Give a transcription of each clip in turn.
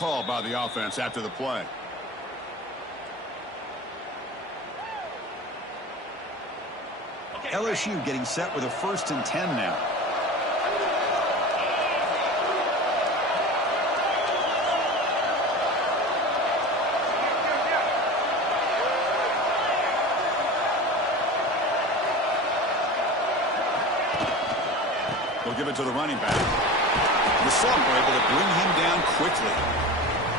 Call by the offense after the play. LSU getting set with a 1st and 10 now. They'll give it to the running back. The Sox were able to bring him down quickly.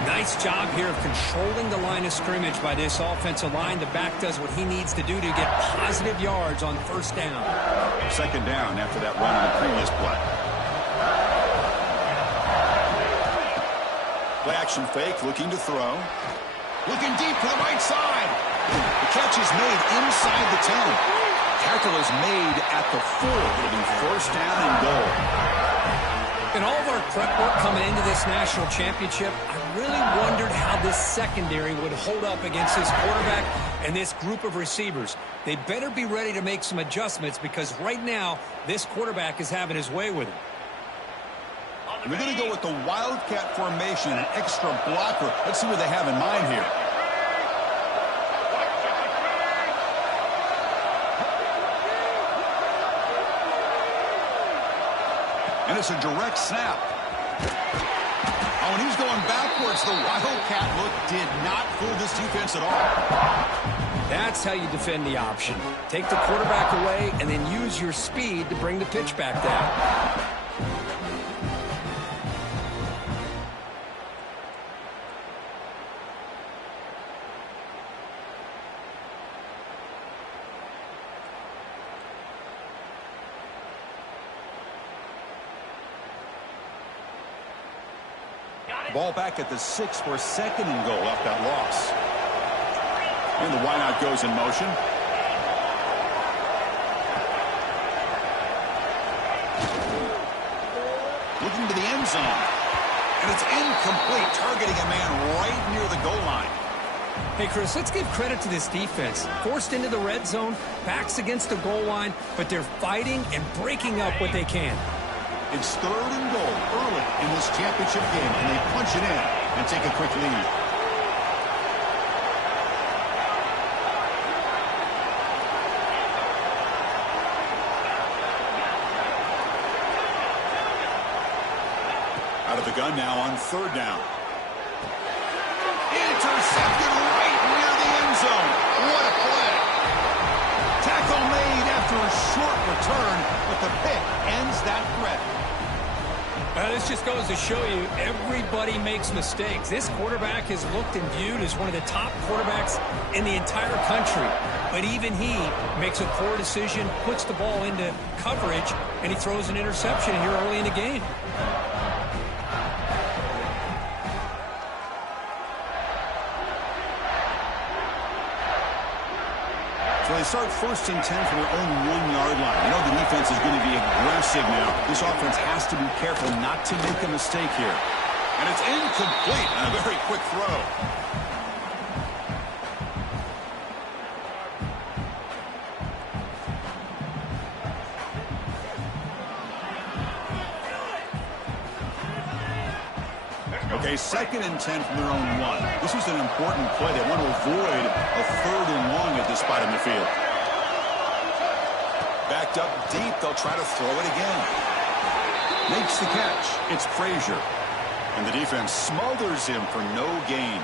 Nice job here of controlling the line of scrimmage by this offensive line. The back does what he needs to do to get positive yards on 1st down. 2nd down after that run on the previous play. Play action fake, looking to throw. Looking deep to the right side. The catch is made inside the 10. Tackle is made at the 4. It'll be 1st down and goal. In all of our prep work coming into this national championship, I really wondered how this secondary would hold up against this quarterback and this group of receivers. They better be ready to make some adjustments because right now, this quarterback is having his way with it. We're going to go with the Wildcat formation, an extra blocker. Let's see what they have in mind here. And it's a direct snap. Oh, and he's going backwards. The Wildcat look did not fool this defense at all. That's how you defend the option. Take the quarterback away and then use your speed to bring the pitch back down. Ball back at the 6 for 2nd and goal off that loss. And the wideout goes in motion. Looking to the end zone. And it's incomplete, targeting a man right near the goal line. Hey, Chris, let's give credit to this defense. Forced into the red zone, backs against the goal line, but they're fighting and breaking up what they can. It's 3rd and goal early in this championship game, and they punch it in and take a quick lead. Out of the gun now on 3rd down. Intercepted right near the end zone. What a play. Tackle made after a short return, but the pick ends that threat. This just goes to show you everybody makes mistakes. This quarterback is looked and viewed as one of the top quarterbacks in the entire country. But even he makes a poor decision, puts the ball into coverage, and he throws an interception here early in the game. So they start 1st and 10 from their own 1-yard line. You know the defense is going to be aggressive now. This offense has to be careful not to make a mistake here. And it's incomplete on a very quick throw. Okay, 2nd and 10 from their own 1. This was an important play. They want to avoid a 3rd and long at this spot in the field. Backed up deep, they'll try to throw it again. Makes the catch. It's Frazier. And the defense smothers him for no gain.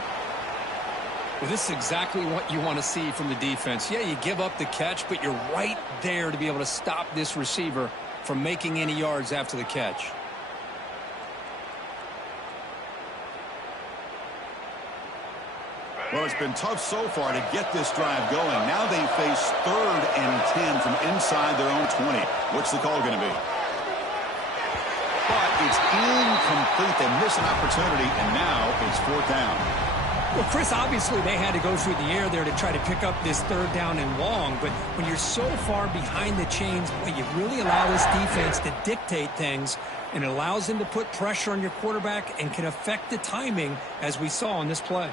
Well, this is exactly what you want to see from the defense. Yeah, you give up the catch, but you're right there to be able to stop this receiver from making any yards after the catch. Well, it's been tough so far to get this drive going. Now they face 3rd and 10 from inside their own 20. What's the call going to be? But it's incomplete. They miss an opportunity, and now it's 4th down. Well, Chris, obviously they had to go through the air there to try to pick up this 3rd down and long. But when you're so far behind the chains, boy, you really allow this defense to dictate things, and it allows them to put pressure on your quarterback and can affect the timing, as we saw on this play.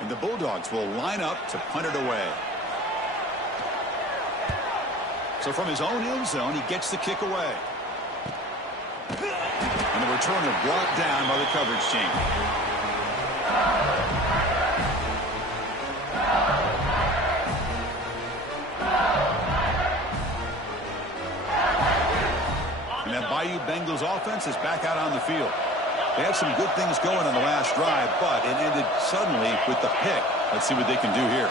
And the Bulldogs will line up to punt it away. So from his own end zone, he gets the kick away. And the returner brought down by the coverage team. And that Bayou Bengals offense is back out on the field. They had some good things going on the last drive, but it ended suddenly with the pick. Let's see what they can do here.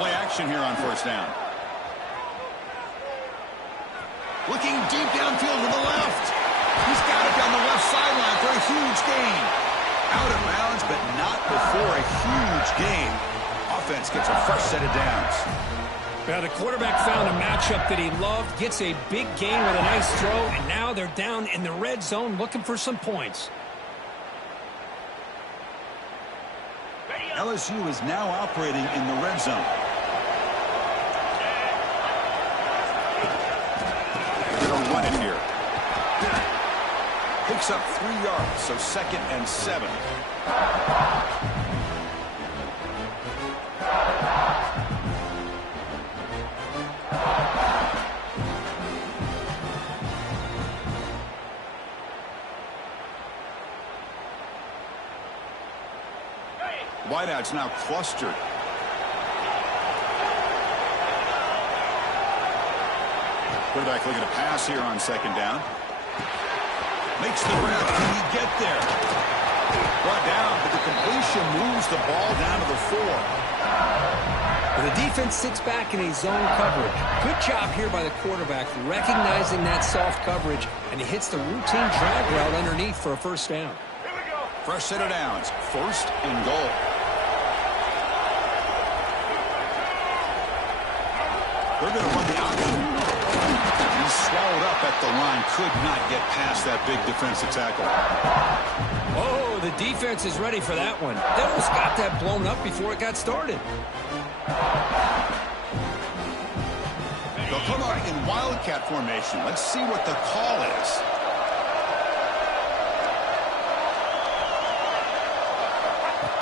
Play action here on first down. Looking deep downfield to the left. He's got it down the left sideline for a huge gain. Out of bounds, but not before a huge gain. Offense gets a fresh set of downs. Now, the quarterback found a matchup that he loved, gets a big gain with a nice throw, and now they're down in the red zone looking for some points. LSU is now operating in the red zone. They're going to run it here. Picks up 3 yards, so 2nd and 7. Wideouts now clustered. Quarterback looking to pass here on 2nd down. Makes the grab. Can he get there? Brought down, but the completion moves the ball down to the 4. Well, the defense sits back in a zone coverage. Good job here by the quarterback recognizing that soft coverage, and he hits the routine drag route underneath for a first down. Fresh set of downs. 1st and goal. They're going to run the option. He's swallowed up at the line. Could not get past that big defensive tackle. Oh, the defense is ready for that one. They almost got that blown up before it got started. They'll come out in wildcat formation. Let's see what the call is.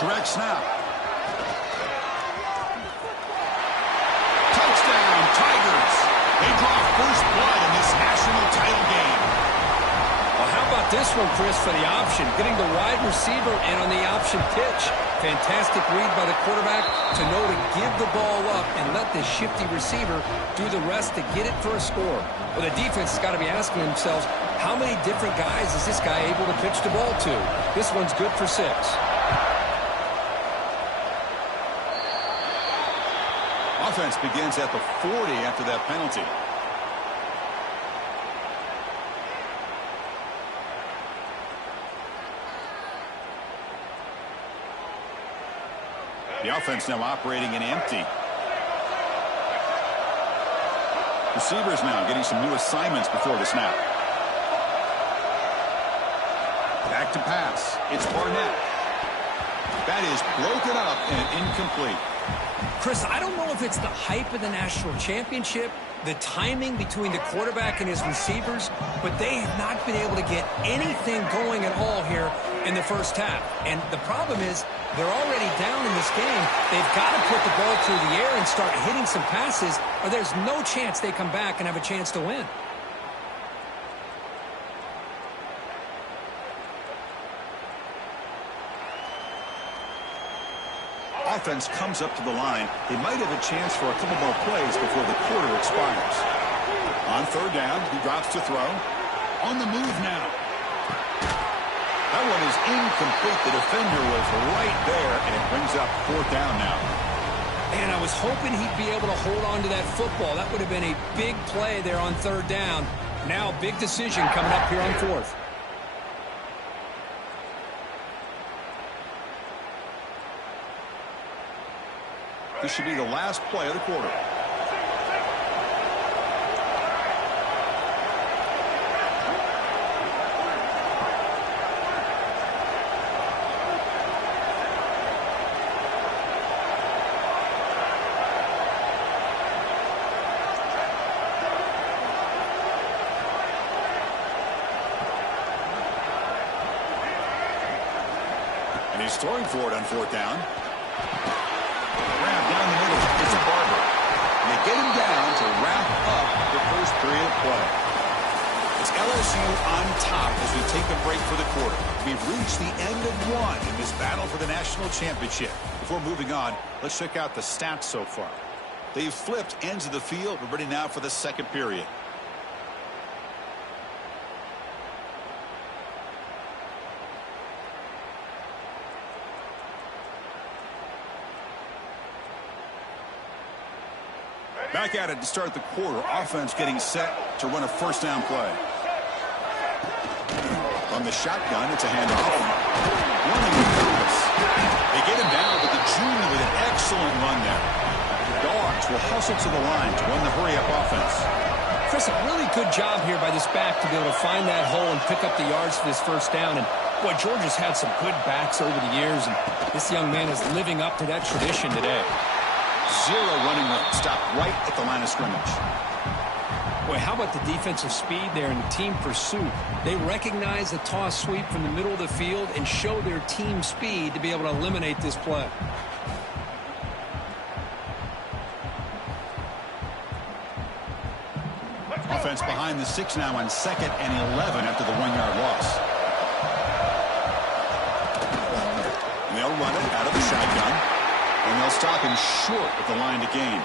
Direct snap. Touchdown, Tigers. They draw first blood in this national title game. Well, how about this one, Chris, for the option? Getting the wide receiver in on the option pitch. Fantastic read by the quarterback to know to give the ball up and let the shifty receiver do the rest to get it for a score. Well, the defense has got to be asking themselves, how many different guys is this guy able to pitch the ball to? This one's good for 6. Offense begins at the 40 after that penalty. The offense now operating in empty. Receivers now getting some new assignments before the snap. Back to pass. It's Barnett. That is broken up and incomplete. Chris, I don't know if it's the hype of the national championship, the timing between the quarterback and his receivers, but they have not been able to get anything going at all here in the first half. And the problem is they're already down in this game. They've got to put the ball through the air and start hitting some passes, or there's no chance they come back and have a chance to win. Offense comes up to the line. They might have a chance for a couple more plays before the quarter expires. On 3rd down, he drops to throw. On the move now. That one is incomplete. The defender was right there, and it brings up 4th down now. And I was hoping he'd be able to hold on to that football. That would have been a big play there on 3rd down. Now, big decision coming up here on 4th. This should be the last play of the quarter. And he's throwing for it on 4th down. Down the middle, it's a Barber. And they get him down to wrap up the first period of play. It's LSU on top as we take a break for the quarter. We've reached the end of one in this battle for the national championship. Before moving on, let's check out the stats so far. They've flipped ends of the field. We're ready now for the second period. Back at it to start the quarter. Offense getting set to run a first down play. On the shotgun, it's a handoff. Running with purpose. They get him down, but the junior with an excellent run there. The Dogs will hustle to the line to run the hurry-up offense. Chris, a really good job here by this back to be able to find that hole and pick up the yards for this first down. And, boy, Georgia's had some good backs over the years, and this young man is living up to that tradition today. Zero running room. Stopped right at the line of scrimmage. Boy, how about the defensive speed there and the team pursuit? They recognize the toss sweep from the middle of the field and show their team speed to be able to eliminate this play. Offense behind the 6 now on 2nd and 11 after the 1-yard loss. And they'll run it out of the shotgun. And they'll stop him short at the line to gain.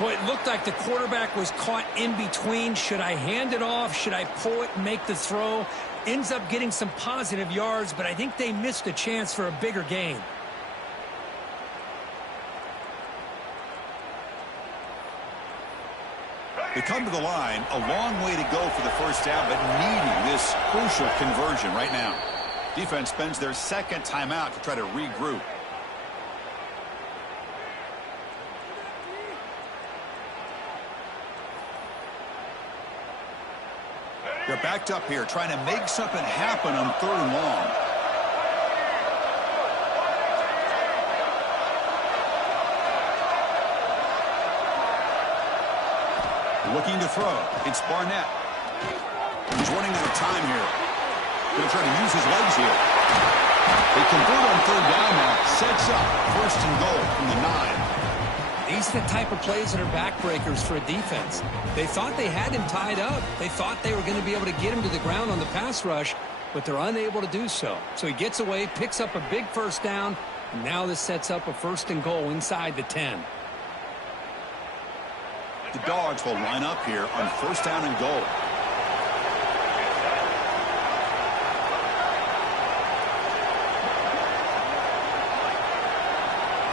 Boy, it looked like the quarterback was caught in between. Should I hand it off? Should I pull it and make the throw? Ends up getting some positive yards, but I think they missed a chance for a bigger gain. They come to the line, a long way to go for the first down, but needing this crucial conversion right now. Defense spends their second timeout to try to regroup. They're backed up here, trying to make something happen on 3rd and long. Looking to throw. It's Barnett. He's running out of time here. Going to try to use his legs here. They convert on 3rd down now. Sets up 1st and goal from the 9. These are the type of plays that are backbreakers for a defense. They thought they had him tied up. They thought they were going to be able to get him to the ground on the pass rush, but they're unable to do so. So he gets away, picks up a big first down, and now this sets up a 1st and goal inside the 10. The Dogs will line up here on 1st down and goal.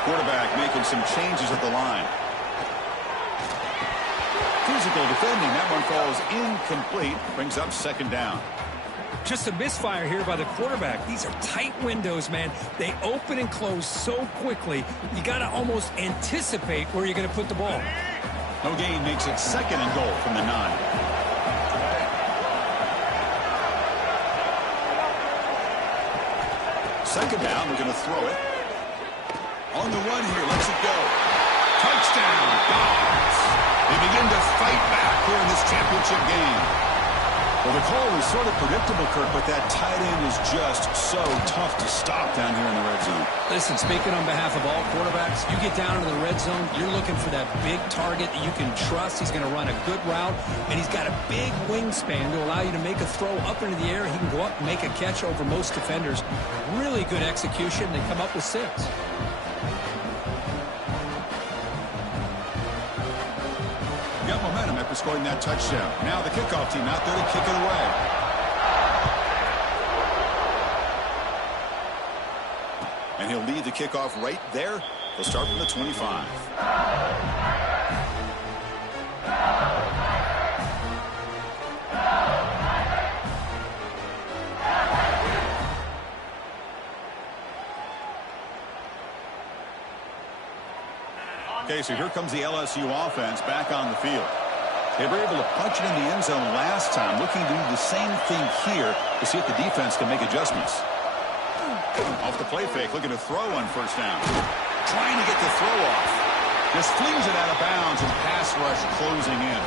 Quarterback making some changes at the line. Physical defending. That one falls incomplete. Brings up 2nd down. Just a misfire here by the quarterback. These are tight windows, man. They open and close so quickly. You got to almost anticipate where you're going to put the ball. No gain makes it 2nd and goal from the 9. Second down. We're going to throw it. On the run here, lets it go. Touchdown, Dogs. They begin to fight back here in this championship game. Well, the call was sort of predictable, Kirk, but that tight end is just so tough to stop down here in the red zone. Listen, speaking on behalf of all quarterbacks, you get down into the red zone, you're looking for that big target that you can trust. He's going to run a good route, and he's got a big wingspan to allow you to make a throw up into the air. He can go up and make a catch over most defenders. Really good execution. They come up with 6. Got momentum after scoring that touchdown. Now the kickoff team out there to kick it away. And he'll lead the kickoff right there. They'll start from the 25. Okay, so here comes the LSU offense back on the field. They were able to punch it in the end zone last time, looking to do the same thing here to see if the defense can make adjustments. Off the play fake, looking to throw on 1st down. Trying to get the throw off. Just flings it out of bounds and pass rush closing in.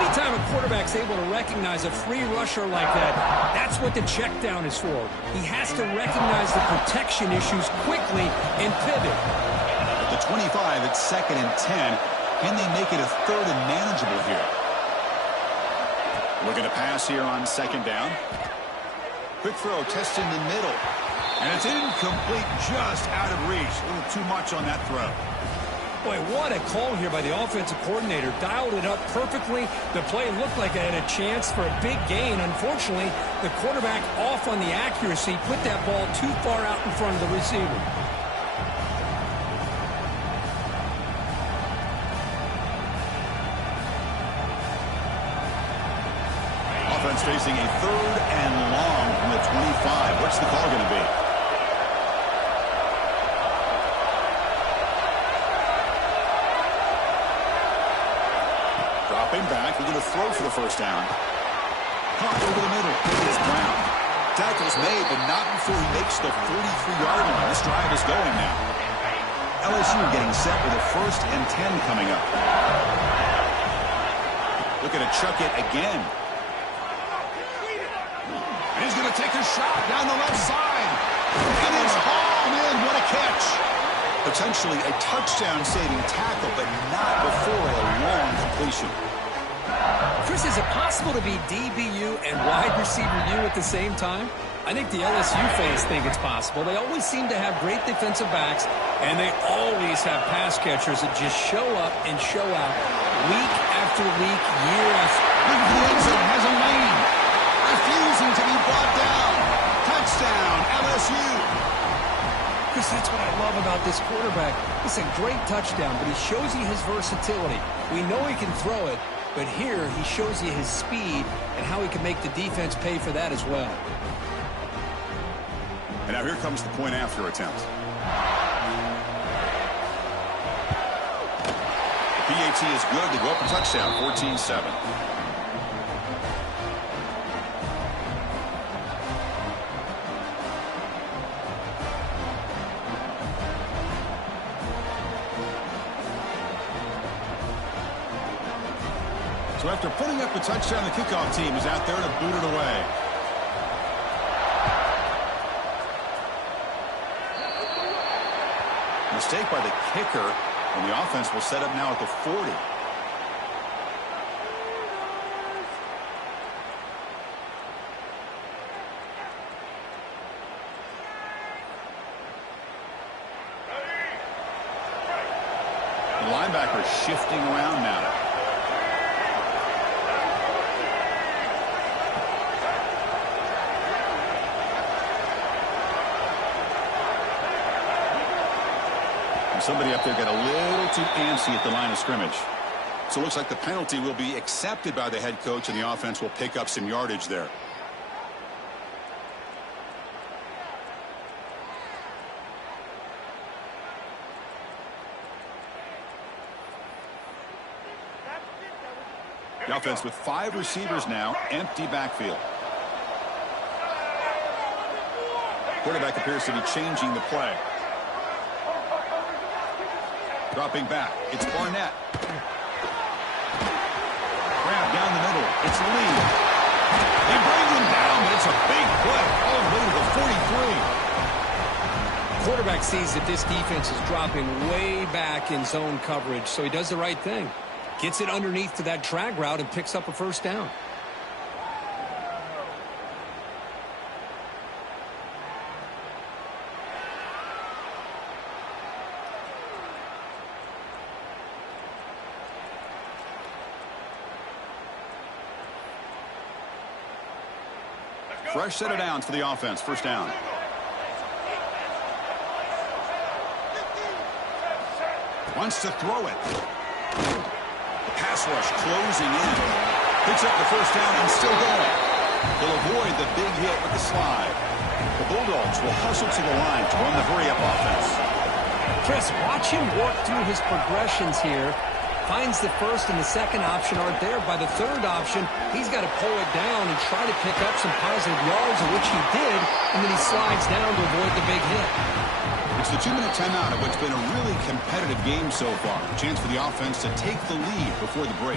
Anytime a quarterback's able to recognize a free rusher like that, that's what the check down is for. He has to recognize the protection issues quickly and pivot. At the 25, it's 2nd and 10. Can they make it a 3rd and manageable here? Looking to pass here on second down. Quick throw, testing the middle. And it's incomplete, just out of reach. A little too much on that throw. Boy, what a call here by the offensive coordinator. Dialed it up perfectly. The play looked like it had a chance for a big gain. Unfortunately, the quarterback off on the accuracy, put that ball too far out in front of the receiver. Offense facing a 3rd and long from the 25. What's the call going to be? Dropping back, we're going to throw for the first down. Caught over the middle. It is Brown. Tackle's made, but not before he makes the 43-yard line. This drive is going now. LSU getting set with a 1st and 10 coming up. Looking to chuck it again. And he's going to take a shot down the left side. And it's hauled in. What a catch. Potentially a touchdown-saving tackle, but not before a long completion. Chris, is it possible to be DBU and wide receiver U at the same time? I think the LSU fans think it's possible. They always seem to have great defensive backs, and they always have pass catchers that just show up and show out week after week, year after. Looking for the end zone, has a lane. Refusing to be brought down. Touchdown, LSU. Chris, that's what I love about this quarterback. It's a great touchdown, but he shows you his versatility. We know he can throw it, but here he shows you his speed and how he can make the defense pay for that as well. And now here comes the point after attempt. PAT is good to go up a touchdown, 14-7. So after putting up a touchdown, the kickoff team is out there to boot it away. Mistake by the kicker, and the offense will set up now at the 40. The linebacker shifting around now. Somebody up there got a little too antsy at the line of scrimmage. So it looks like the penalty will be accepted by the head coach, and the offense will pick up some yardage there. The offense with 5 receivers now, empty backfield. Quarterback appears to be changing the play. Dropping back, it's Barnett. Grab down the middle, it's Lee. They bring him down, but it's a big play all the way to the 43. Quarterback sees that this defense is dropping way back in zone coverage, so he does the right thing. Gets it underneath to that drag route and picks up a first down. Fresh set of downs for the offense. First down. Wants to throw it. The pass rush closing in. Picks up the first down and still going. They'll avoid the big hit with the slide. The Bulldogs will hustle to the line to run the hurry-up offense. Chris, watch him work through his progressions here. Finds the first and the second option aren't there. By the third option, he's got to pull it down and try to pick up some positive yards, of which he did, and then he slides down to avoid the big hit. It's the 2-minute timeout of what's been a really competitive game so far. A chance for the offense to take the lead before the break.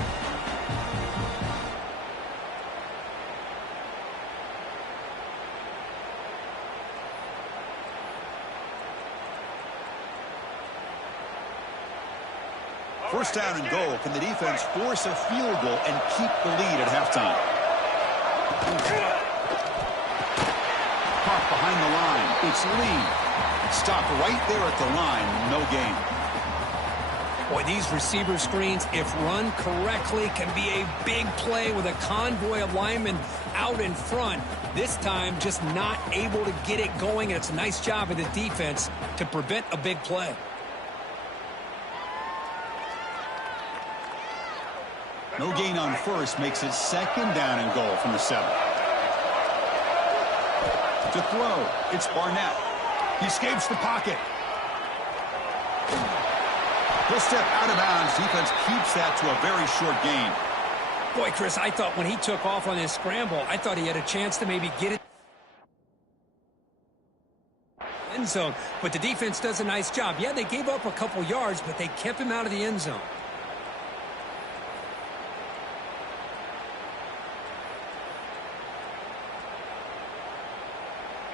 First down and goal. Can the defense force a field goal and keep the lead at halftime? Caught behind the line. It's Lee. Stopped right there at the line. No gain. Boy, these receiver screens, if run correctly, can be a big play with a convoy of linemen out in front. This time, just not able to get it going. And it's a nice job of the defense to prevent a big play. No gain on first makes it 2nd down and goal from the 7. To throw, it's Barnett. He escapes the pocket. He'll step out of bounds. Defense keeps that to a very short gain. Boy, Chris, I thought when he took off on his scramble, I thought he had a chance to maybe get it end zone. But the defense does a nice job. Yeah, they gave up a couple yards, but they kept him out of the end zone.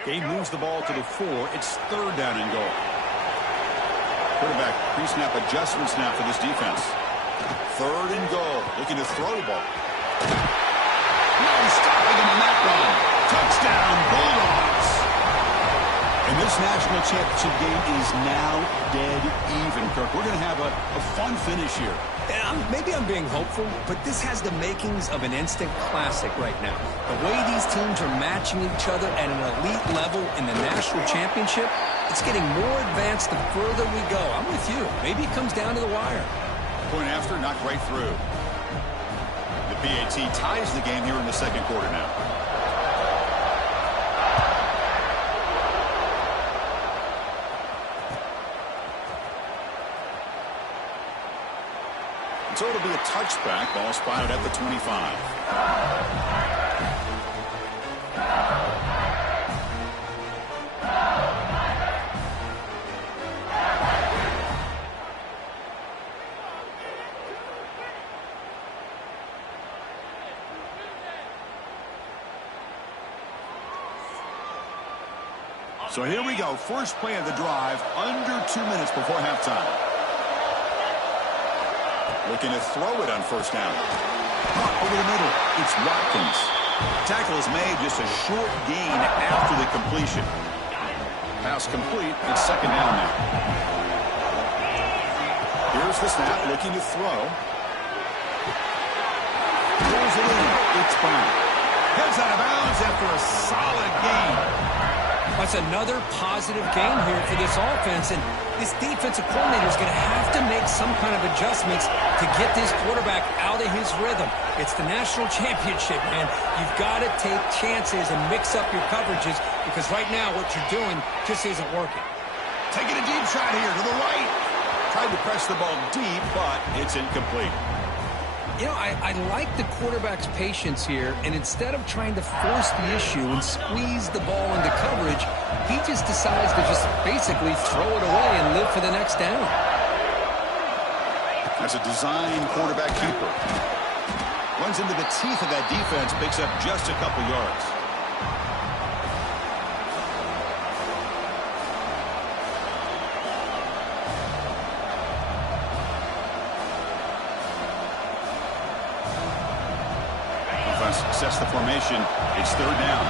Game moves the ball to the 4. It's 3rd down and goal. Quarterback pre-snap adjustments now for this defense. 3rd and goal. Looking to throw the ball. No stopping him on that run. Touchdown, Bulldogs. And this national championship game is now dead even, Kirk. We're going to have a fun finish here. Maybe I'm being hopeful, but this has the makings of an instant classic right now. The way these teams are matching each other at an elite level in the national championship, it's getting more advanced the further we go. I'm with you. Maybe it comes down to the wire. Point after, knocked right through. The PAT ties the game here in the 2nd quarter now. So it'll be a touchback. Ball spotted at the 25. So here we go. First play of the drive. Under 2 minutes before halftime. Looking to throw it on 1st down. Caught over the middle. It's Watkins. Tackle is made, just a short gain after the completion. Pass complete. It's 2nd down now. Here's the snap. Looking to throw. Pulls it in. It's Brown. Heads out of bounds after a solid gain. That's another positive gain here for this offense, and this defensive coordinator is going to have to make some kind of adjustments to get this quarterback out of his rhythm. It's the national championship, man. You've got to take chances and mix up your coverages because right now what you're doing just isn't working. Taking a deep shot here to the right. Tried to press the ball deep, but it's incomplete. You know, I like the quarterback's patience here, and instead of trying to force the issue and squeeze the ball into coverage, he just decides to just basically throw it away and live for the next down. That's a design quarterback keeper. Runs into the teeth of that defense, picks up just a couple yards. Sets the formation. It's 3rd down.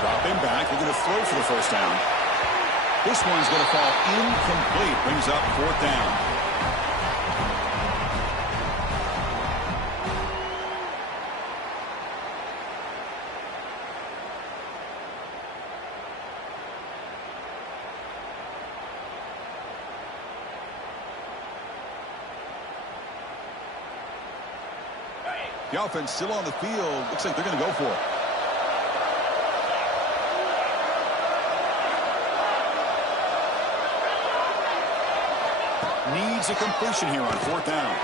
Drop him back. They're going to throw for the 1st down. This one's going to fall incomplete. Brings up 4th down. The offense still on the field. Looks like they're going to go for it. Needs a completion here on 4th down.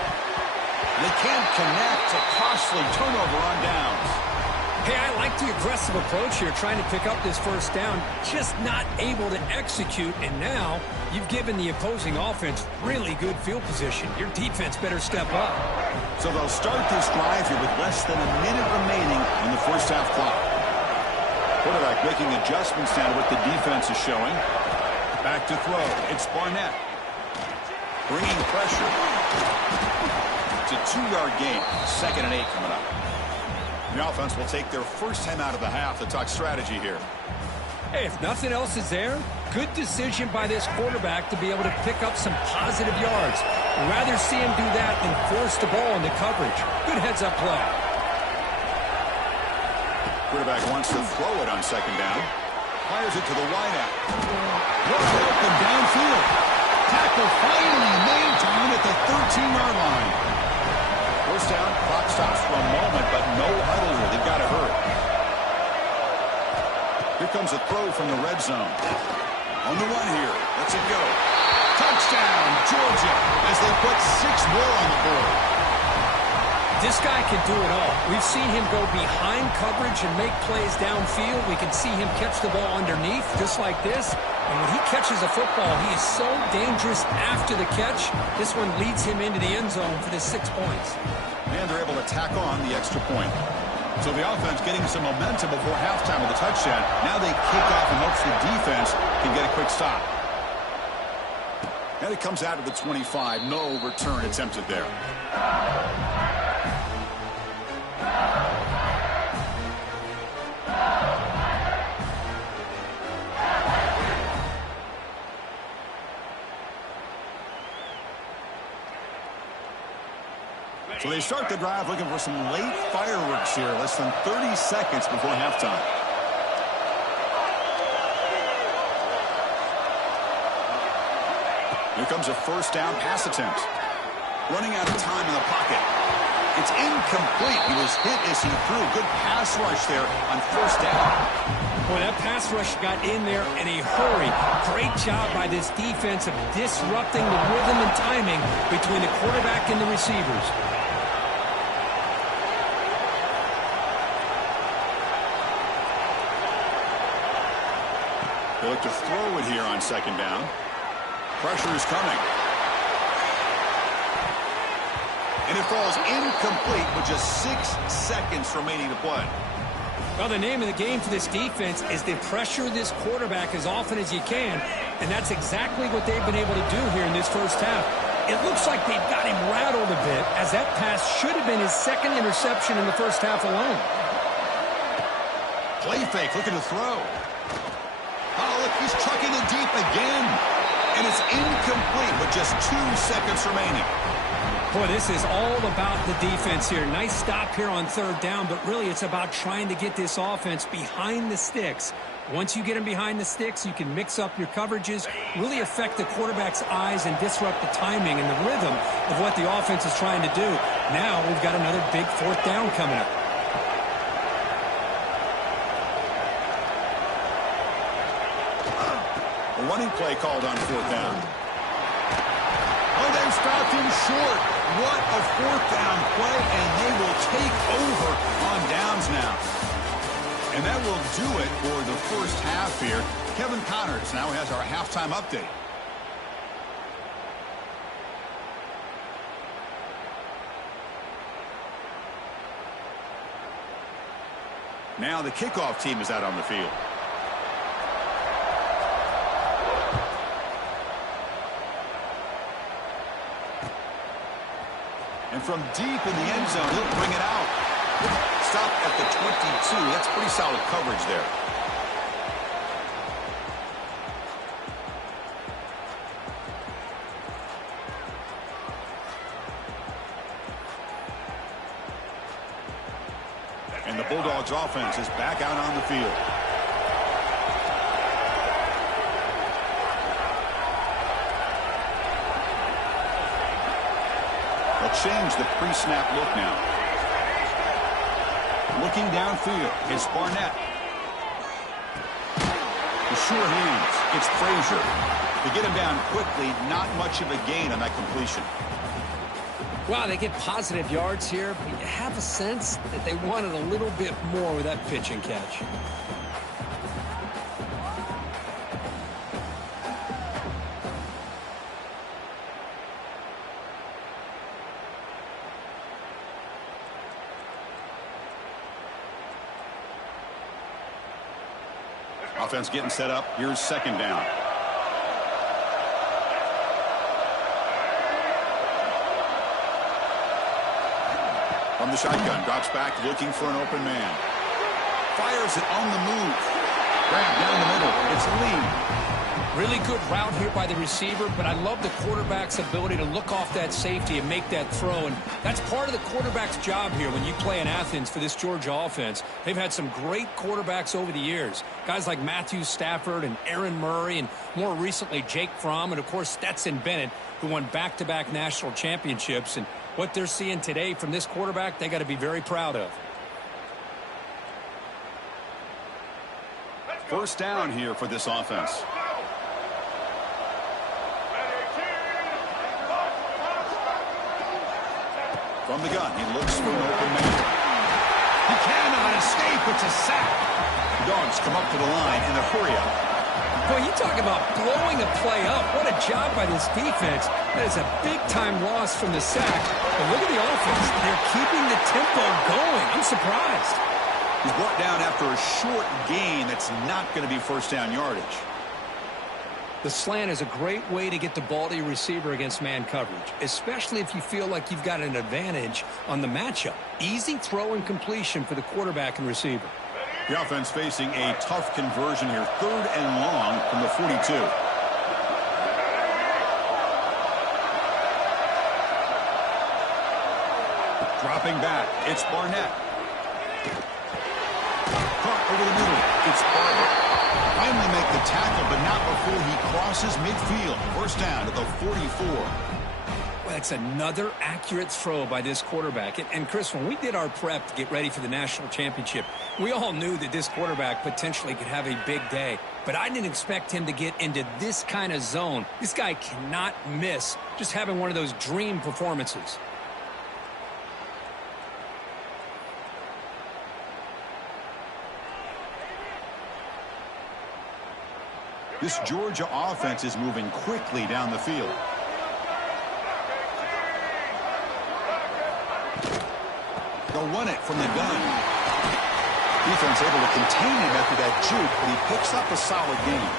They can't connect. A costly turnover on downs. Hey, I like the aggressive approach here, trying to pick up this 1st down, just not able to execute, and now you've given the opposing offense really good field position. Your defense better step up. So they'll start this drive here with less than a minute remaining in the 1st half clock. Quarterback making adjustments now to what the defense is showing. Back to throw. It's Barnett. Bringing pressure. It's a 2-yard gain. 2nd and 8 coming up. The offense will take their first time out of the half to talk strategy here. Hey, if nothing else is there, good decision by this quarterback to be able to pick up some positive yards. Rather see him do that than force the ball into coverage. Good heads-up play. Quarterback wants to throw it on second down. Fires it to the wideout. Wide open downfield. Tackle finally made down at the 13-yard line. First down, clock stops for a moment, but no huddle here. They've got to hurry. Here comes a throw from the red zone. On the run here. Let's it go. Touchdown, Georgia, as they put 6 more on the board. This guy can do it all. We've seen him go behind coverage and make plays downfield. We can see him catch the ball underneath, just like this. And when he catches a football, he is so dangerous after the catch. This one leads him into the end zone for the 6 points. And they're able to tack on the extra point. So the offense getting some momentum before halftime with a touchdown. Now they kick off and hopes the defense can get a quick stop. And it comes out of the 25. No return attempted there. So they start the drive looking for some late fireworks here. Less than 30 seconds before halftime. Here comes a first down pass attempt. Running out of time in the pocket. It's incomplete. He was hit as he threw. Good pass rush there on first down. Boy, that pass rush got in there in a hurry. Great job by this defense of disrupting the rhythm and timing between the quarterback and the receivers. They look to throw it here on second down. Pressure is coming. And it falls incomplete with just 6 seconds remaining to play. Well, the name of the game for this defense is to pressure this quarterback as often as you can, and that's exactly what they've been able to do here in this first half. It looks like they've got him rattled a bit, as that pass should have been his second interception in the first half alone. Play fake, looking to throw. Oh, look, he's trucking it deep again. And it's incomplete with just 2 seconds remaining. Boy, this is all about the defense here. Nice stop here on third down, but really it's about trying to get this offense behind the sticks. Once you get them behind the sticks, you can mix up your coverages, really affect the quarterback's eyes and disrupt the timing and the rhythm of what the offense is trying to do. Now we've got another big fourth down coming up. A running play called on fourth down. Oh, they've stopped him short. What a fourth down play, and they will take over on downs now. And that will do it for the first half here. Kevin Connors now has our halftime update. Now the kickoff team is out on the field. And from deep in the end zone, he'll bring it out. Stop at the 22. That's pretty solid coverage there. And the Bulldogs offense is back out on the field. Change the pre-snap look now. Looking downfield is Barnett. The sure hands. It's Frazier. To get him down quickly, not much of a gain on that completion. Wow, they get positive yards here, but you have a sense that they wanted a little bit more with that pitch and catch. Offense getting set up. Here's second down. From the shotgun, drops back looking for an open man. Fires it on the move. Grab down the middle. It's Lee. Really good route here by the receiver, but I love the quarterback's ability to look off that safety and make that throw. And that's part of the quarterback's job here when you play in Athens for this Georgia offense. They've had some great quarterbacks over the years. Guys like Matthew Stafford and Aaron Murray, and more recently Jake Fromm, and of course Stetson Bennett, who won back-to-back national championships. And what they're seeing today from this quarterback, they got to be very proud of. First down here for this offense. From the gun, he looks for an open man. He cannot escape. It's a sack. Dogs come up to the line in a hurry-up. Boy, you talk about blowing a play up. What a job by this defense. That is a big-time loss from the sack. But look at the offense. They're keeping the tempo going. I'm surprised. He's brought down after a short gain that's not going to be first down yardage. The slant is a great way to get the ball to your receiver against man coverage, especially if you feel like you've got an advantage on the matchup. Easy throw and completion for the quarterback and receiver. The offense facing a tough conversion here. 3rd and long from the 42. Dropping back, it's Barnett. Caught over the middle, it's Barber. Finally make the tackle, but not before he crosses midfield. First down at the 44. Well, that's another accurate throw by this quarterback. And Chris, when we did our prep to get ready for the national championship, we all knew that this quarterback potentially could have a big day. But I didn't expect him to get into this kind of zone. This guy cannot miss just having one of those dream performances. This Georgia offense is moving quickly down the field. They'll run it from the gun. Defense able to contain him after that juke, but he picks up a solid gain.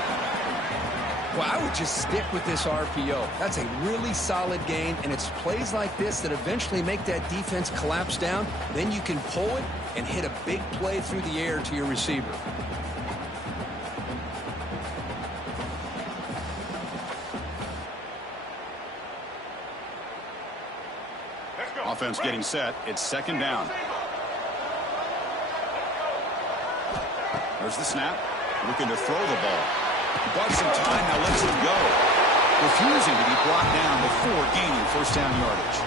Well, I would just stick with this RPO. That's a really solid gain, and it's plays like this that eventually make that defense collapse down. Then you can pull it and hit a big play through the air to your receiver. Offense getting set. It's 2nd down. There's the snap. Looking to throw the ball. He bought some time, now lets it go. Refusing to be brought down before gaining first down yardage.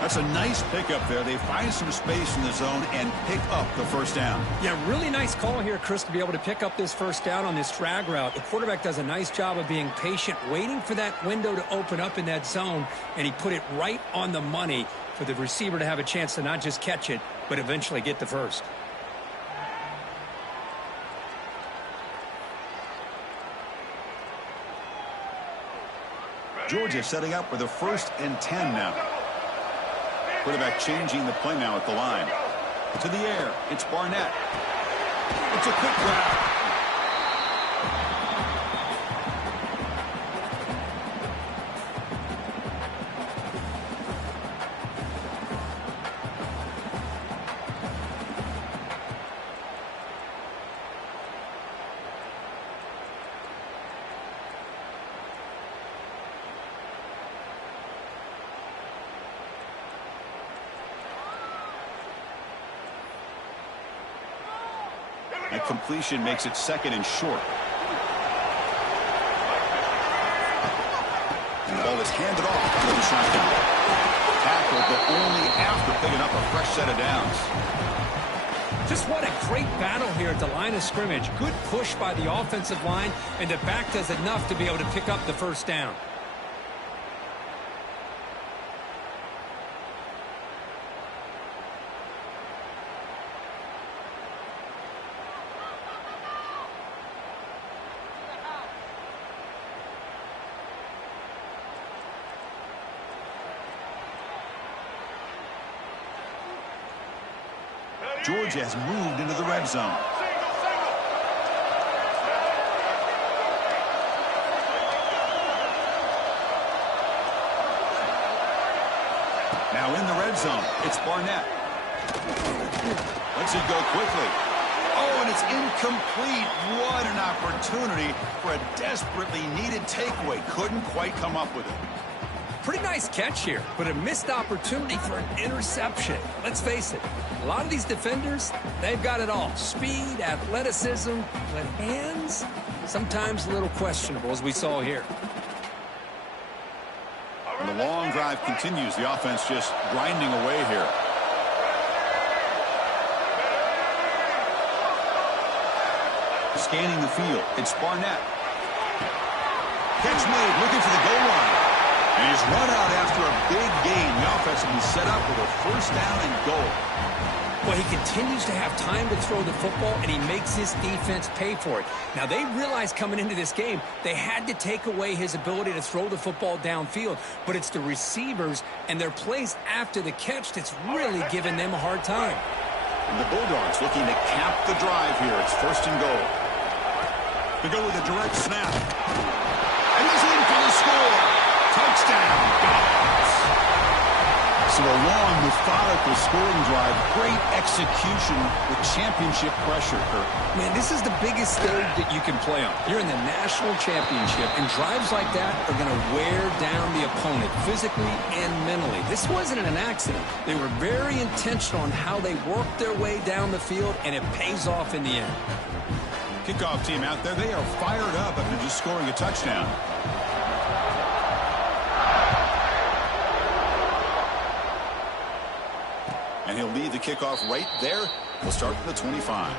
That's a nice pickup there. They find some space in the zone and pick up the first down. Yeah, really nice call here, Chris, to be able to pick up this first down on this drag route. The quarterback does a nice job of being patient, waiting for that window to open up in that zone, and he put it right on the money for the receiver to have a chance to not just catch it, but eventually get the first. Georgia setting up with a 1st and 10 now. Quarterback changing the play now at the line. To the air, it's Barnett. It's a quick grab. That completion makes it 2nd and short. And the ball is handed off to the shotgun. Tackled, but only after picking up a fresh set of downs. Just what a great battle here at the line of scrimmage. Good push by the offensive line, and the back does enough to be able to pick up the first down. Georgia has moved into the red zone. Now in the red zone, it's Barnett. Lets it go quickly. Oh, and it's incomplete. What an opportunity for a desperately needed takeaway. Couldn't quite come up with it. Pretty nice catch here, but a missed opportunity for an interception. Let's face it, a lot of these defenders, they've got it all. Speed, athleticism, but hands, sometimes a little questionable, as we saw here. And the long drive continues. The offense just grinding away here. Scanning the field. It's Barnett. Catch made, looking for the goal line. And he's run out after a big gain. The offense will be set up with a first down and goal. Well, he continues to have time to throw the football, and he makes his defense pay for it. Now, they realized coming into this game, they had to take away his ability to throw the football downfield. But it's the receivers and their plays after the catch that's really giving them a hard time. And the Bulldogs looking to cap the drive here. It's first and goal. They go with a direct snap. And he's in for the score. Touchdown, Dogs. So a long, methodical scoring drive. Great execution with championship pressure, Kurt. Man, this is the biggest stage that you can play on. You're in the national championship, and drives like that are going to wear down the opponent physically and mentally. This wasn't an accident. They were very intentional on how they worked their way down the field, and it pays off in the end. Kickoff team out there, they are fired up after just scoring a touchdown. And he'll lead the kickoff right there. We'll start from the 25.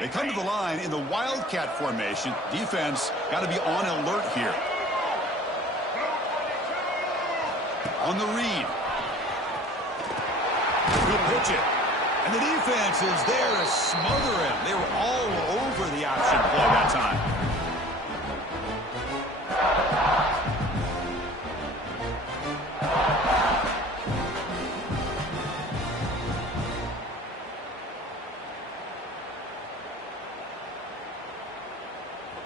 They come to the line in the Wildcat formation. Defense got to be on alert here. On the read. He'll pitch it. And the defense is there to smother him. They were all over the option play that time.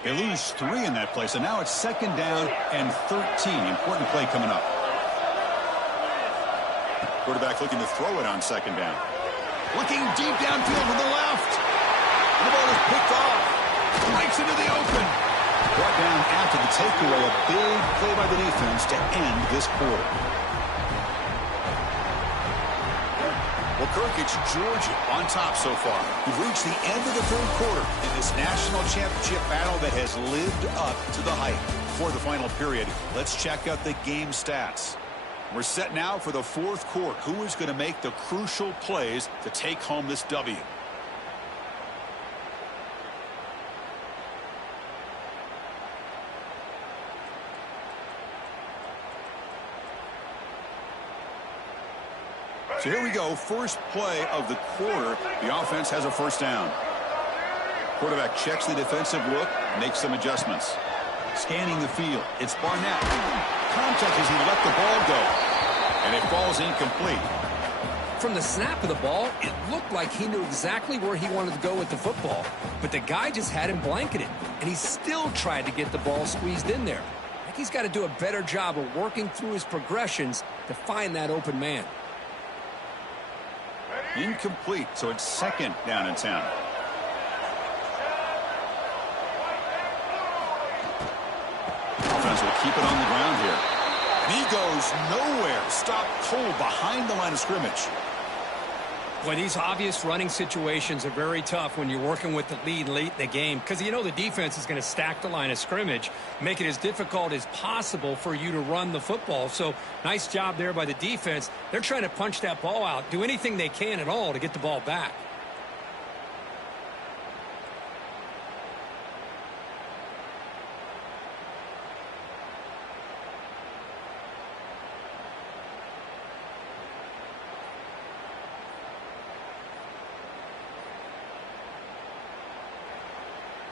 They lose 3 in that play, so now it's second down and 13. Important play coming up. Quarterback looking to throw it on second down. Looking deep downfield to the left. And the ball is picked off. Breaks into the open. Brought down after the takeaway. A big play by the defense to end this quarter. Well, Kirk, it's Georgia on top so far. We've reached the end of the third quarter in this national championship battle that has lived up to the hype. Before the final period, let's check out the game stats. We're set now for the fourth quarter. Who is going to make the crucial plays to take home this W? So here we go, first play of the quarter. The offense has a first down. Quarterback checks the defensive look, makes some adjustments. Scanning the field, it's Barnett. Contact as he let the ball go, and it falls incomplete. From the snap of the ball, it looked like he knew exactly where he wanted to go with the football, but the guy just had him blanketed, and he still tried to get the ball squeezed in there. I think he's got to do a better job of working through his progressions to find that open man. Incomplete, so it's second down in 10. Offense will keep it on the ground here. And he goes nowhere. Stopped cold behind the line of scrimmage. Boy, these obvious running situations are very tough when you're working with the lead late in the game, because you know the defense is going to stack the line of scrimmage, make it as difficult as possible for you to run the football. So nice job there by the defense. They're trying to punch that ball out, do anything they can at all to get the ball back.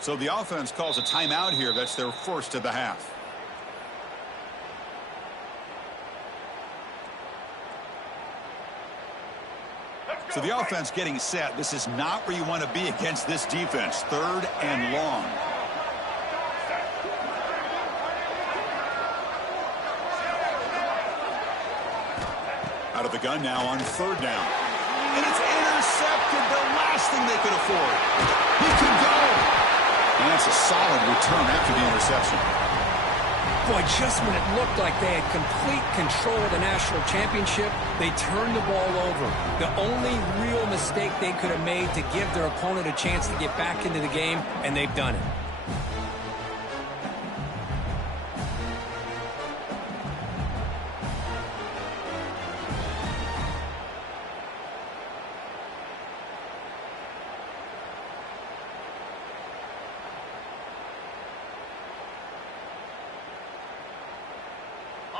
So the offense calls a timeout here. That's their first of the half. So the offense getting set. This is not where you want to be against this defense. 3rd and long. Out of the gun now on 3rd down. And it's intercepted. The last thing they could afford. He can go. And that's a solid return after the interception. Boy, just when it looked like they had complete control of the national championship, they turned the ball over. The only real mistake they could have made to give their opponent a chance to get back into the game, and they've done it.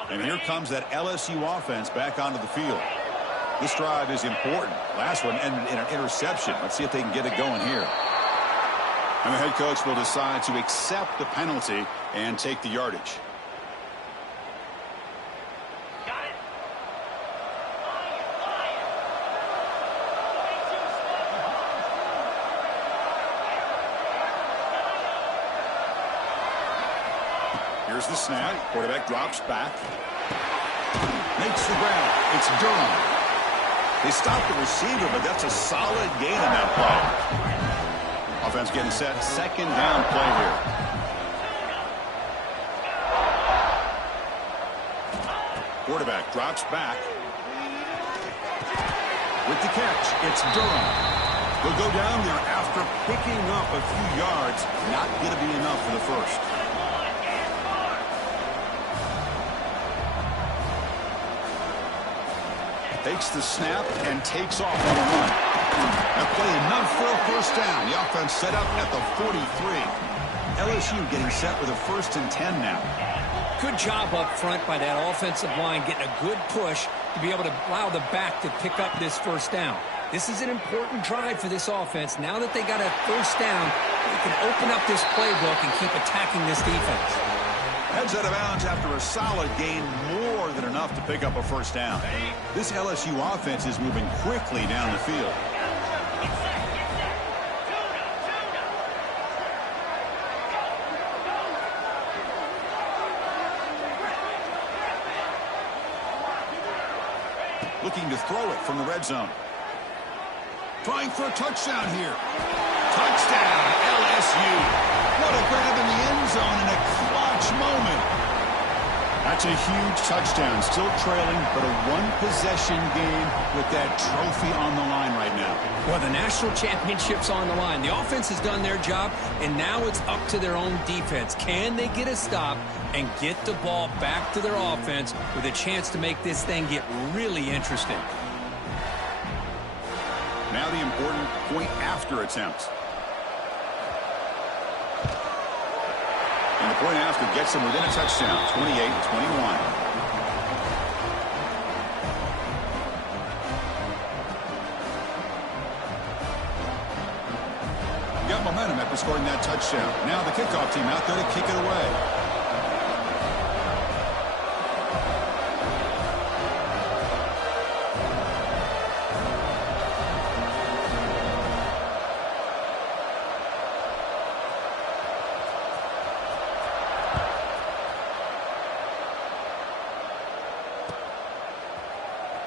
And here comes that LSU offense back onto the field. This drive is important. Last one ended in an interception. Let's see if they can get it going here. And the head coach will decide to accept the penalty and take the yardage. Got it. Here's the snap. Quarterback drops back. Makes the grab. It's Durham. They stopped the receiver, but that's a solid gain on that play. Offense getting set. 2nd down play here. Quarterback drops back. With the catch, it's Durham. They'll go down there after picking up a few yards. Not going to be enough for the first. Takes the snap and takes off on the run. That play enough for a first down. The offense set up at the 43. LSU getting set with a 1st and 10 now. Good job up front by that offensive line, getting a good push to be able to allow the back to pick up this first down. This is an important drive for this offense. Now that they got a first down, they can open up this playbook and keep attacking this defense. Heads out of bounds after a solid gain, more than enough to pick up a first down. This LSU offense is moving quickly down the field. Looking to throw it from the red zone. Trying for a touchdown here. Touchdown, LSU. What a grab in the end zone in a clutch moment. That's a huge touchdown. Still trailing, but a one-possession game with that trophy on the line right now. Well, the national championship's on the line. The offense has done their job, and now it's up to their own defense. Can they get a stop and get the ball back to their offense with a chance to make this thing get really interesting? Now the important point after attempt. And the point after gets them within a touchdown, 28-21. Got momentum after scoring that touchdown. Now the kickoff team out there to kick it away.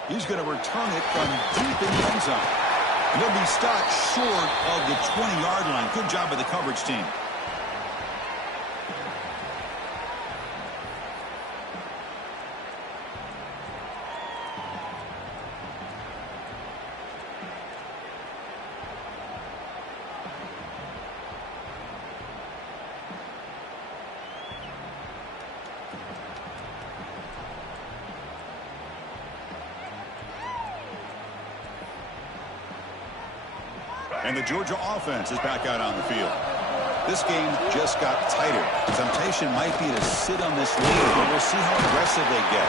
He's going to return it from deep in the end zone. And he'll be stopped short of the 20-yard line. Good job by the coverage team. And the Georgia offense is back out on the field. This game just got tighter. The temptation might be to sit on this lead, but we'll see how aggressive they get.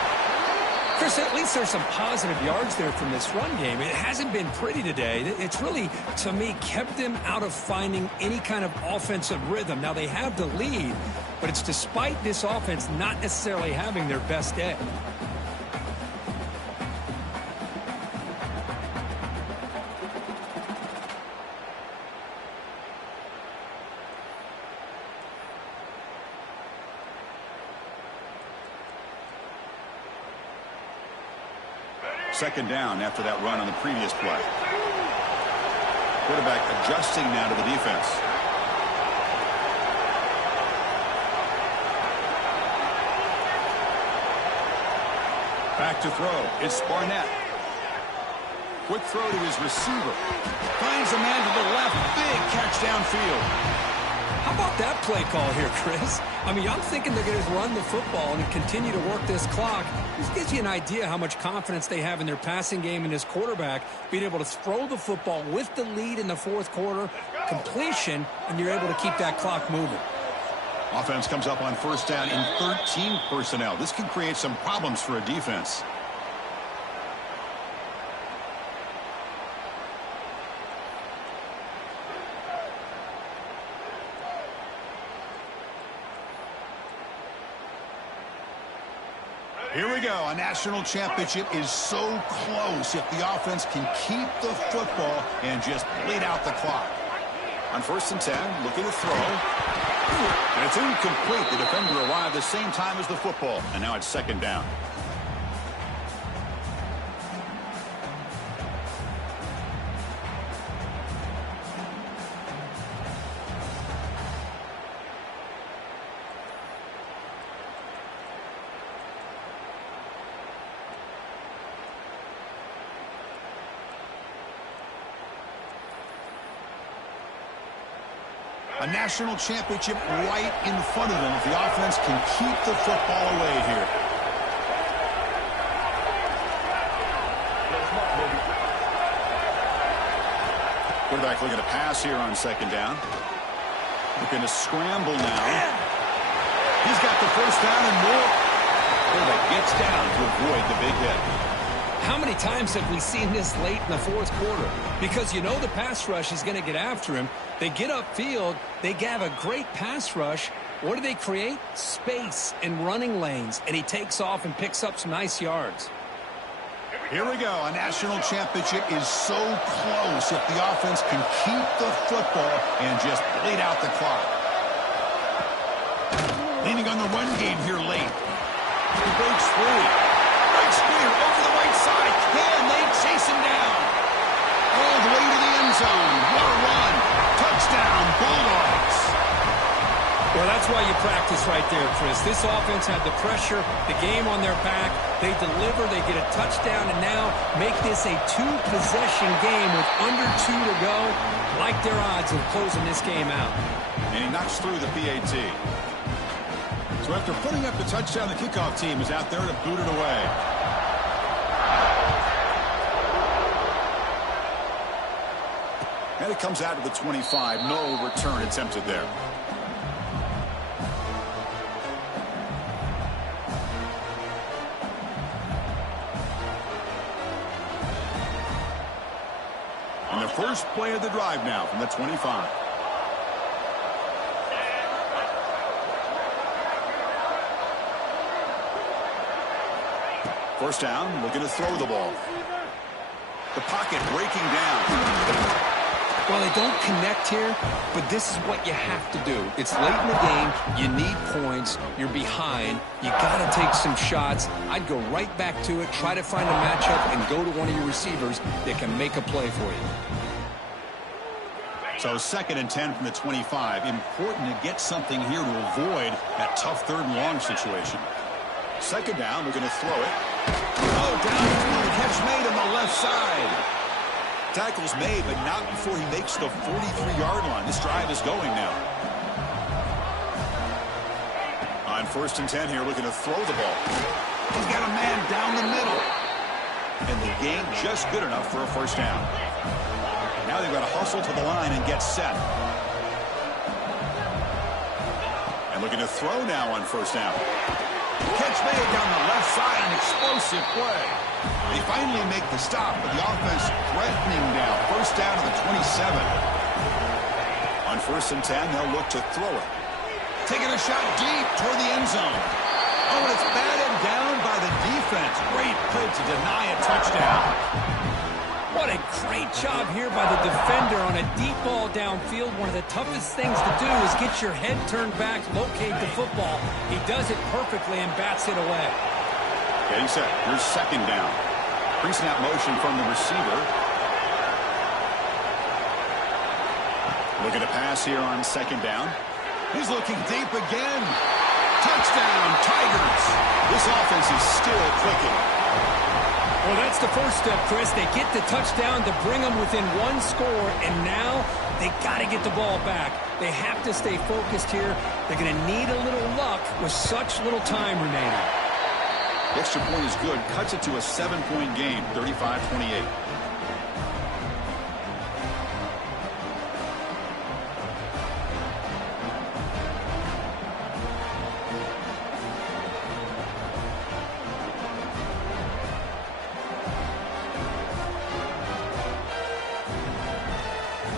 Chris, at least there's some positive yards there from this run game. It hasn't been pretty today. It's really, to me, kept them out of finding any kind of offensive rhythm. Now, they have the lead, but it's despite this offense not necessarily having their best day. Second down after that run on the previous play. Quarterback adjusting now to the defense. Back to throw. It's Barnett. Quick throw to his receiver. Finds a man to the left. Big catch downfield. How about that play call here, Chris? I mean, I'm thinking they're going to run the football and continue to work this clock. This gives you an idea how much confidence they have in their passing game and this quarterback being able to throw the football with the lead in the fourth quarter, completion, and you're able to keep that clock moving. Offense comes up on first down in 13 personnel. This can create some problems for a defense. Here we go. A national championship is so close if the offense can keep the football and just bleed out the clock. On first and 10, looking to throw. And it's incomplete. The defender arrived the same time as the football. And now it's second down. A national championship right in front of them if the offense can keep the football away here. Quarterback looking to pass here on second down. Looking to scramble now. He's got the first down and more. Quarterback gets down to avoid the big hit. How many times have we seen this late in the fourth quarter? Because you know the pass rush is going to get after him. They get upfield. They have a great pass rush. What do they create? Space and running lanes. And he takes off and picks up some nice yards. Here we go. A national championship is so close if the offense can keep the football and just bleed out the clock. Leaning on the run game here late. He breaks free. Breaks free over the right side. Can they chase him down? All the way to the end zone. What a run. Touchdown, Bulldogs. Well, that's why you practice right there, Chris. This offense had the pressure, the game on their back. They deliver, they get a touchdown, and now make this a two-possession game with under 2 to go. Like their odds of closing this game out. And he knocks through the PAT. So after putting up the touchdown, the kickoff team is out there to boot it away. And it comes out of the 25. No return attempted there. And the first play of the drive now from the 25. First down, looking to throw the ball. The pocket breaking down. Well, they don't connect here, but this is what you have to do. It's late in the game. You need points. You're behind. You got to take some shots. I'd go right back to it, try to find a matchup, and go to one of your receivers that can make a play for you. So second and 10 from the 25. Important to get something here to avoid that tough third and long situation. Second down, we're going to throw it. Oh, downfield, catch made on the left side. Tackle's made, but not before he makes the 43-yard line. This drive is going now. On first and 10 here, looking to throw the ball. He's got a man down the middle. And the game just good enough for a first down. Now they've got to hustle to the line and get set. And looking to throw now on first down. Catch made down the left side and explosive. defensive play. They finally make the stop, but the offense threatening now. First down to the 27. On 1st and 10, they'll look to throw it. Taking a shot deep toward the end zone. Oh, and it's batted down by the defense. Great play to deny a touchdown. What a great job here by the defender on a deep ball downfield. One of the toughest things to do is get your head turned back, locate the football. He does it perfectly and bats it away. Getting set. Here's 2nd down. Pre-snap motion from the receiver. Looking to pass here on 2nd down. He's looking deep again. Touchdown, Tigers. This offense is still clicking. Well, that's the first step, Chris. They get the touchdown to bring them within 1 score, and now they got to get the ball back. They have to stay focused here. They're going to need a little luck with such little time remaining. The extra point is good. Cuts it to a 7-point game, 35-28.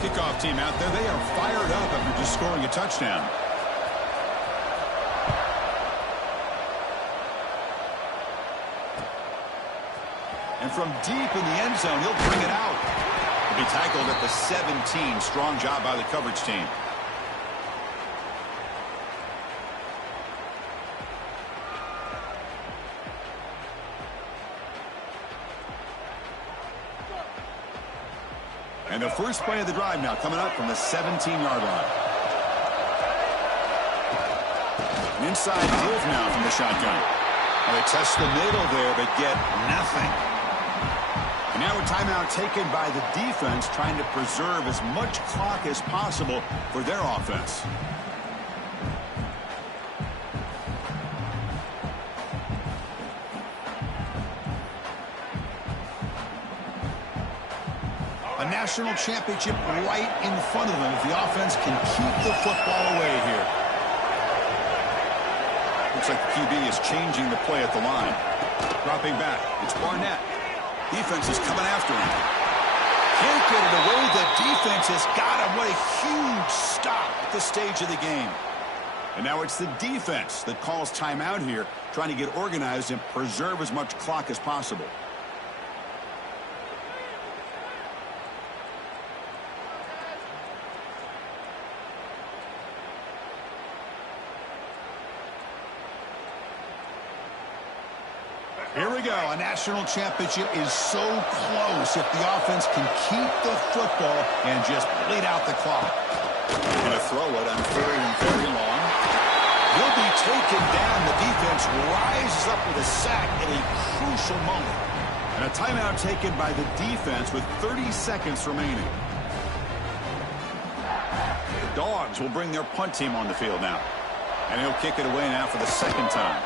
Kickoff team out there. They are fired up after just scoring a touchdown. And from deep in the end zone, he'll bring it out. He'll be tackled at the 17. Strong job by the coverage team. And the first play of the drive now coming up from the 17-yard line. An inside move now from the shotgun. And they test the middle there, but get nothing. And now a timeout taken by the defense, trying to preserve as much clock as possible for their offense. A national championship right in front of them if the offense can keep the football away here. Looks like the QB is changing the play at the line. Dropping back. It's Barnett. Defense is coming after him. Can't get it away. The defense has got him. What a huge stop at this stage of the game. And now it's the defense that calls timeout here, trying to get organized and preserve as much clock as possible. Here we go. A national championship is so close if the offense can keep the football and just bleed out the clock. Going to throw it on 3rd and very long. He'll be taken down. The defense rises up with a sack at a crucial moment. And a timeout taken by the defense with 30 seconds remaining. The Dogs will bring their punt team on the field now. And he'll kick it away now for the 2nd time.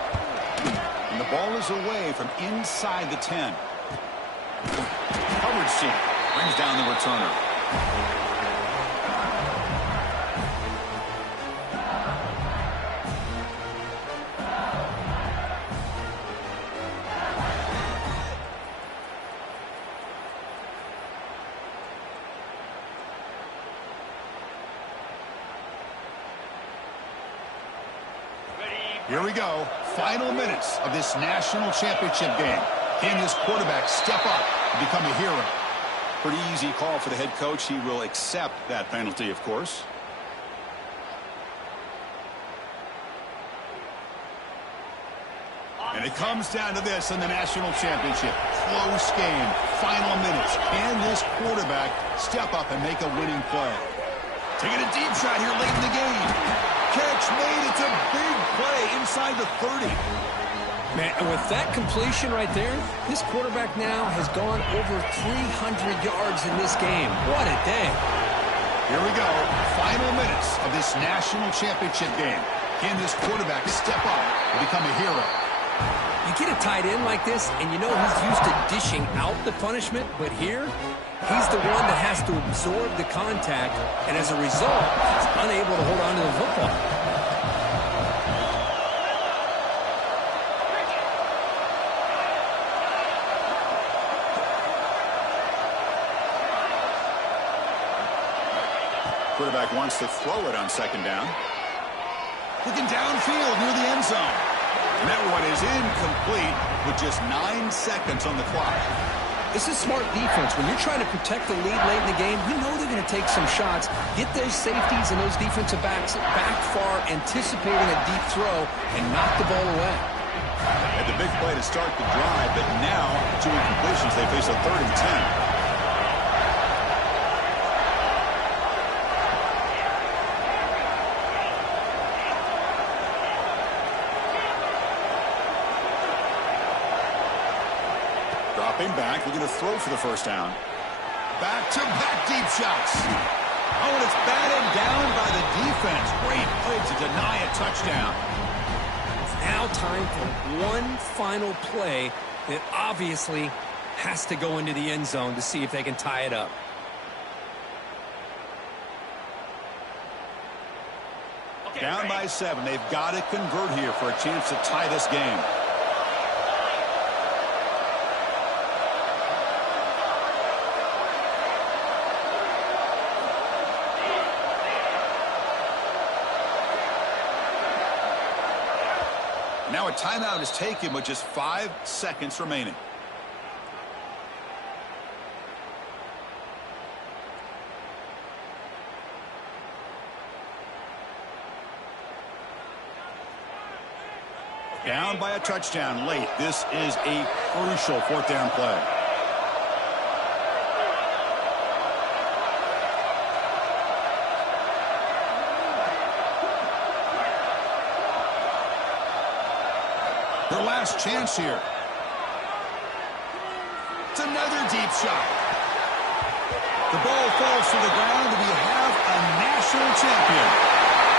And the ball is away from inside the 10. Coverage team brings down the returner. Here we go. Final minutes of this national championship game. Can this quarterback step up and become a hero? Pretty easy call for the head coach. He will accept that penalty, of course. And it comes down to this in the national championship. Close game. Final minutes. Can this quarterback step up and make a winning play? Taking a deep shot here late in the game. Catch made. It's a big play inside the 30. Man, and with that completion right there, this quarterback now has gone over 300 yards in this game. What a day. Here we go. Final minutes of this national championship game. Can this quarterback step up and become a hero? You get a tight end like this, and you know he's used to dishing out the punishment, but here, he's the one that has to absorb the contact, and as a result, he's unable to hold on to the football. quarterback wants to throw it on second down. Looking downfield near the end zone. And that one is incomplete with just 9 seconds on the clock. This is smart defense. When you're trying to protect the lead late in the game, you know they're going to take some shots, get those safeties and those defensive backs back far, anticipating a deep throw, and knock the ball away. At the big play to start the drive, but now 2 incompletions. They face a 3rd and 10. Dropping back, looking to throw for the first down. Back-to-back deep shots. Oh, and it's batted down by the defense. Great play to deny a touchdown. Now time for one final play that obviously has to go into the end zone to see if they can tie it up. Down by 7. They've got to convert here for a chance to tie this game. Now a timeout is taken with just 5 seconds remaining. Down by a touchdown late. This is a crucial 4th down play. Their last chance here. It's another deep shot. The ball falls to the ground, and we have a national champion.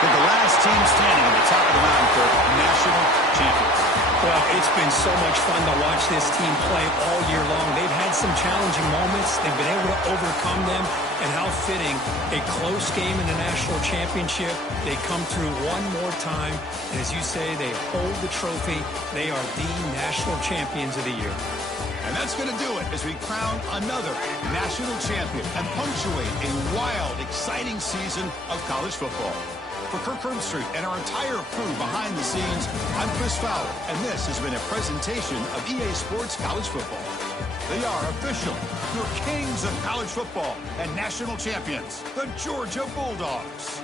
With the last team standing on the top of the mountain for national champions. Well, it's been so much fun to watch this team play all year long. They've had some challenging moments. They've been able to overcome them. And how fitting, a close game in the national championship. They come through one more time. And as you say, they hold the trophy. They are the national champions of the year. And that's going to do it as we crown another national champion and punctuate a wild, exciting season of college football. For Kirk Herbstreit and our entire crew behind the scenes, I'm Chris Fowler, and this has been a presentation of EA Sports College Football. They are official, your kings of college football and national champions, the Georgia Bulldogs.